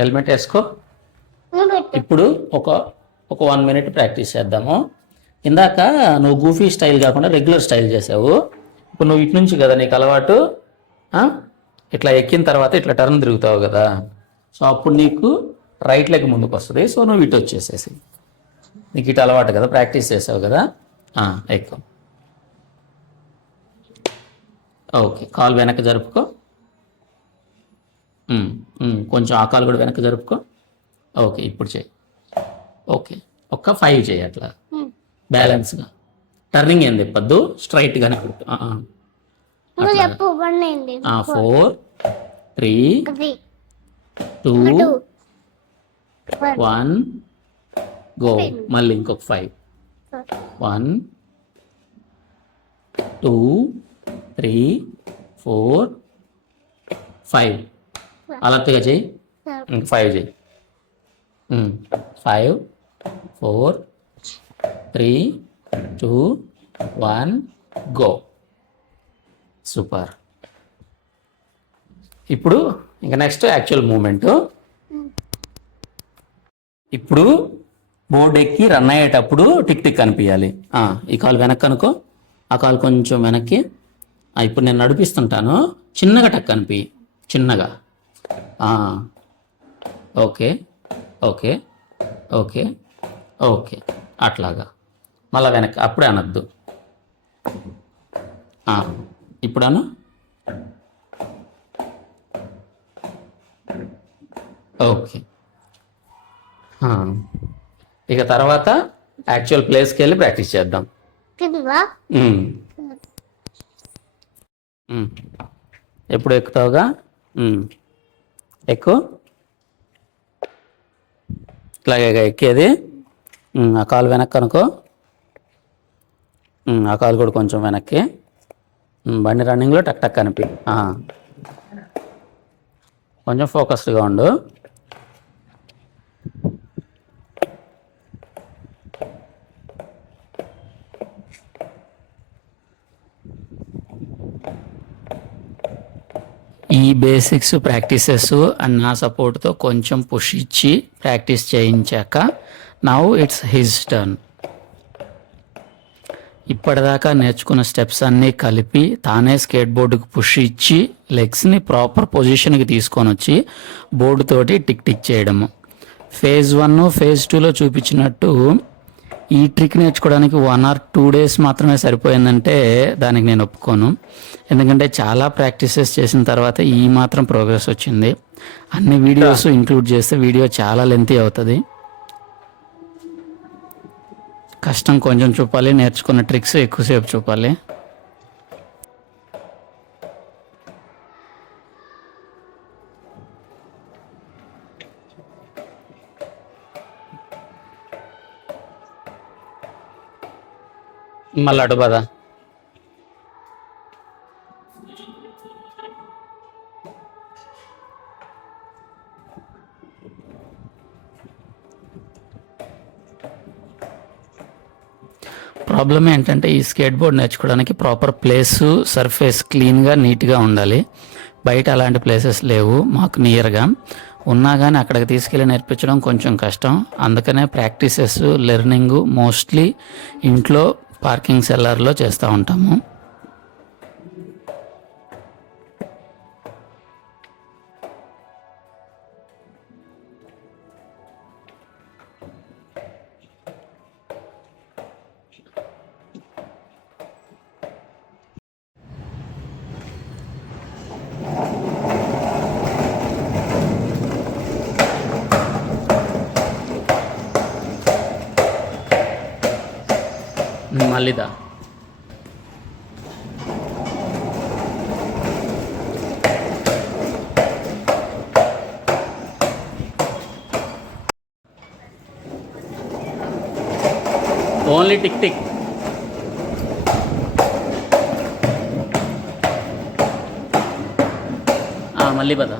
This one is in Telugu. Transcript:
హెల్మెట్ వేసుకో. ఇప్పుడు ఒక ఒక 1 మినిట్ ప్రాక్టీస్ చేద్దాము. ఇందాక నువ్వు గూఫీ స్టైల్ కాకుండా రెగ్యులర్ స్టైల్ చేసావు. ఇప్పుడు నువ్వు ఇటు నుంచి కదా నీకు అలవాటు, ఇట్లా ఎక్కిన తర్వాత ఇట్లా టర్న్ తిరుగుతావు కదా, సో అప్పుడు నీకు రైట్ లెగ్ ముందుకు వస్తుంది. సో నువ్వు ఇటు వచ్చేసేసి, నీకు ఇటు అలవాటు కదా, ప్రాక్టీస్ చేసావు కదా, ఎక్కువ. ఓకే, కాలు వెనక్కి జరుపుకో. కొంచెం ఆ కాలు కూడా వెనక్కి జరుపుకో. ఓకే, ఇప్పుడు చేయి. ఓకే, ఒక్క 5 చేయి అట్లా బ్యాలెన్స్గా. టర్నింగ్ ఏం తిప్పద్దు, స్ట్రైట్గానే కొట్టు. 4 3 2 1 గో. మళ్ళీ ఇంకొక 5. 1 2 3 4 5. అలర్ట్గా చెయ్యి. ఇంక 5 చెయ్యి. 5 4 3 2 1 గో. సూపర్. ఇప్పుడు ఇంకా నెక్స్ట్ యాక్చువల్ మూమెంట్. ఇప్పుడు బోర్డు ఎక్కి రన్ అయ్యేటప్పుడు టిక్ టిక్ కనిపించాలి. ఈ కాలు వెనక్కి అనుకో, ఆ కాలు కొంచెం వెనక్కి. ఇప్పుడు నేను నడిపిస్తుంటాను, చిన్నగా టక్ కనిపి, చిన్నగా. ఓకే ఓకే ఓకే ఓకే, అట్లాగా. మళ్ళీ వెనక్కి, అప్పుడే అనద్దు. ఇప్పుడు అను. ఓకే, ఇక తర్వాత యాక్చువల్ ప్లేస్కి వెళ్ళి ప్రాక్టీస్ చేద్దాం. ఎప్పుడు ఎక్కుతావుగా, ఎక్కువ. ఇట్లాగే ఎక్కేది. ఆ కాలు వెనక్కి అనుకో, ఆ కాలు కూడా కొంచెం వెనక్కి. బండి రన్నింగ్లో టక్ టక్ కనిపి. కొంచెం ఫోకస్డ్గా ఉండు. ఈ బేసిక్స్ ప్రాక్టీసెస్ అండ్ నా సపోర్ట్తో కొంచెం పుష్ ఇచ్చి ప్రాక్టీస్ చేయించాక నౌ ఇట్స్ హిజ్ టర్న్. ఇప్పటిదాకా నేర్చుకున్న స్టెప్స్ అన్నీ కలిపి తానే స్కేట్ బోర్డుకి పుష్ ఇచ్చి లెగ్స్ని ప్రాపర్ పొజిషన్కి తీసుకొని వచ్చి బోర్డుతోటి టిక్ టిక్ చేయడము. ఫేజ్ 1 ఫేజ్ 2లో చూపించినట్టు ఈ ట్రిక్ నేర్చుకోవడానికి 1 or 2 days మాత్రమే సరిపోయిందంటే దానికి నేను ఒప్పుకోను. ఎందుకంటే చాలా ప్రాక్టీసెస్ చేసిన తర్వాత ఈ మాత్రం ప్రోగ్రెస్ వచ్చింది. అన్ని వీడియోస్ ఇంక్లూడ్ చేస్తే వీడియో చాలా లెంతీ అవుతుంది. కష్టం కొంచెం చూపాలి, నేర్చుకున్న ట్రిక్స్ ఎక్కువసేపు చూపాలి. మళ్ళీ అటు పద. ప్రాబ్లం ఏంటంటే ఈ స్కేట్ బోర్డ్ నేర్చుకోవడానికి ప్రాపర్ ప్లేసు, సర్ఫేస్ క్లీన్గా నీట్గా ఉండాలి. బయట అలాంటి ప్లేసెస్ లేవు మాకు నియర్గా. ఉన్నా కానీ అక్కడికి తీసుకెళ్ళి నేర్పించడం కొంచెం కష్టం. అందుకనే ప్రాక్టీసెస్, లెర్నింగ్ మోస్ట్లీ ఇంట్లో పార్కింగ్ సెల్లర్లో చేస్తూ ఉంటాము. మళ్ళీదా ఓన్లీ టిక్ టిక్. మళ్ళీ పద.